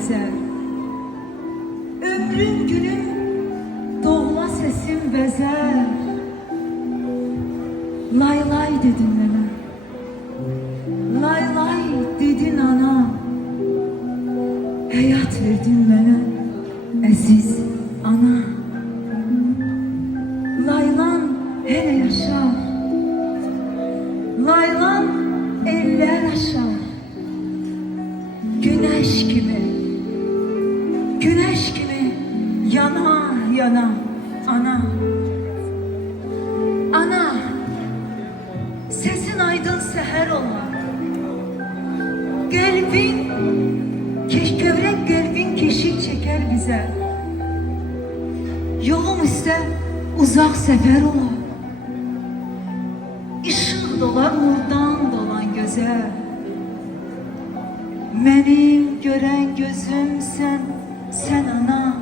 gezer. Ömrüm günüm doğma sesim bezer. Lay lay dedin mənə, lay lay dedin ana. Həyat verdin mənə, əziz ana. Laylan hələ yaşar, laylan eller aşar. Güneş gibi, güneş gibi yana yana ana. Ana, sesin aydın seher ola. Kalbin, kövrek kalbin keşik çeker bize. Yolum üstte uzak sefer ola. Işık dolar nurdan dolan göze. Benim gören gözüm sen, sen ana.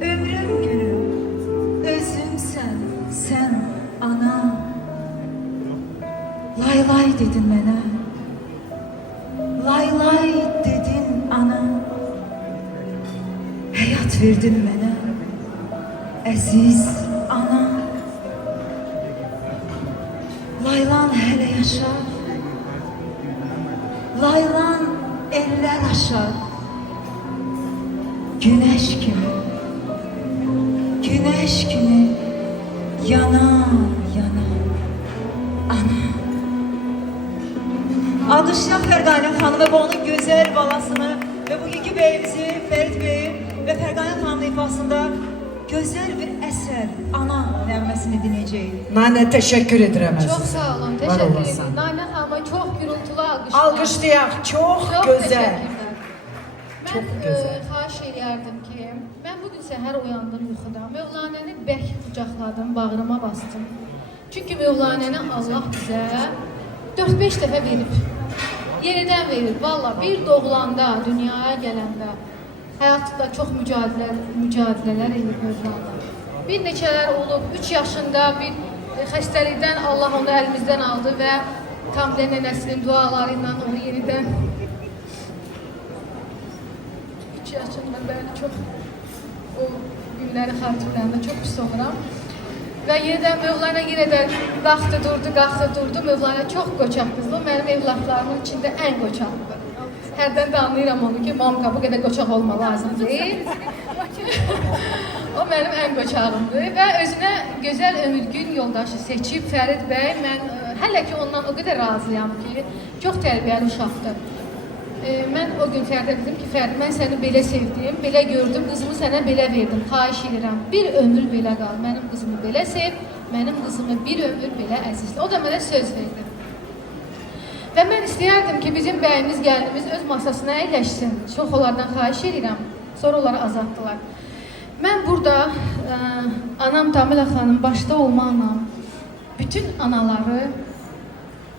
Ömrüm günüm, özüm sen, sen ana. Lay lay dedin mənə, lay lay dedin ana. Həyat verdin mənə, əziz ana. Laylan hələ yaşar, laylan eller aşar. Güneş kimi, güneş kimi yana yana ana. Alkışlayan Fərqanə xanım ve onun güzel balasını ve bugünkü beyimizi Ferit Bey ve Fərqanə xanımın ifasında güzel bir eser ana nəğməsini dinleyeceğiz. Nane teşekkür ederim. Çok sağ olun, teşekkür ederim. Nane Hanım'a çok gürültülü alkışlar. Alkışlayak, çok güzel. Ben Çok güzel. xahiş edərdim ki, ben bugün səhər uyandım yuxudan. Mövlanəni bərk qucaqladım, bağrıma bastım. Çünkü Mövlanəni Allah bizə 4-5 dəfə verib. Yenidən verib. Valla bir doğulanda, dünyaya gələndə, həyatında çox mücadilələr edib Mövlana. Bir neçələr olub, 3 yaşında bir xəstəlikdən Allah onu əlimizdən aldı və Kamilə nənəsinin duaları ilə onu yenidən 3 yaşında bəli çox o günləri xatirlərində çox pis oluram. Və yenidən Mövlana yenə də qalxdı durdu. Mövlana çox qoçaq qızdı. O mənim evlatlarımın içində ən qoçaqdır. Hərdən də anlayıram onu ki, mamka bu qədər qoçaq olma lazım deyil. O mənim ən qoçağımdır və özünə gözəl ömürgün yoldaşı seçib Fərid bəy. Mən hələ ki ondan o qədər razıyam ki, çox tərbiyəli uşaqdır. Mən o gün Fəridə dedim ki, Fərid, mən səni belə sevdim, belə gördüm, qızımı sənə belə verdim, xahiş edirəm. Bir ömür belə qal, mənim qızımı belə sev, mənim qızımı bir ömür belə əzizlə. O da mənə söz verdi. Və mən istəyərdim ki, bizim bəyimiz, gəlinimiz öz masasına əyləşsin. Çox onlardan xahiş edirəm. Sonra onları azaltdılar. Mən burada anam Tamila xanım başda olmaqla bütün anaları